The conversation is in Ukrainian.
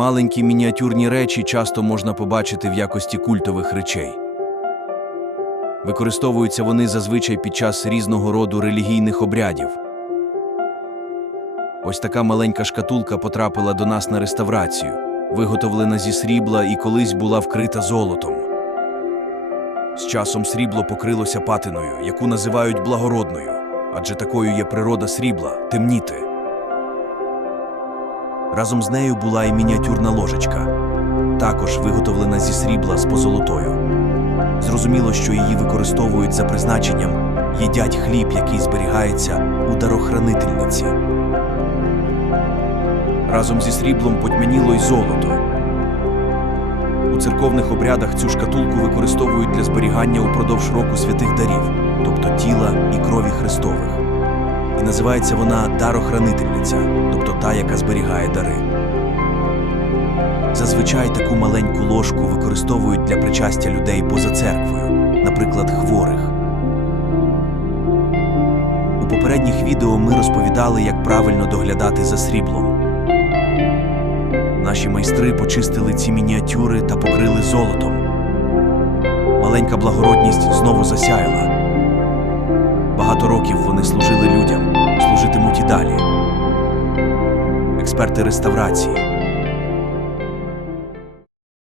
Маленькі мініатюрні речі часто можна побачити в якості культових речей. Використовуються вони зазвичай під час різного роду релігійних обрядів. Ось така маленька шкатулка потрапила до нас на реставрацію, виготовлена зі срібла і колись була вкрита золотом. З часом срібло покрилося патиною, яку називають благородною, адже такою є природа срібла темніти. Разом з нею була і мініатюрна ложечка, також виготовлена зі срібла з позолотою. Зрозуміло, що її використовують за призначенням, їдять хліб, який зберігається у дарохранительниці. Разом зі сріблом потьмяніло й золото. У церковних обрядах цю шкатулку використовують для зберігання упродовж року святих дарів, тобто тіла і крові Христових. Називається вона дарохранительниця, тобто та, яка зберігає дари. Зазвичай таку маленьку ложку використовують для причастя людей поза церквою, наприклад, хворих. У попередніх відео ми розповідали, як правильно доглядати за сріблом. Наші майстри почистили ці мініатюри та покрили золотом. Маленька благородність знову засяяла. Багато років вони служили людям, служитимуть і далі. Експерти реставрації,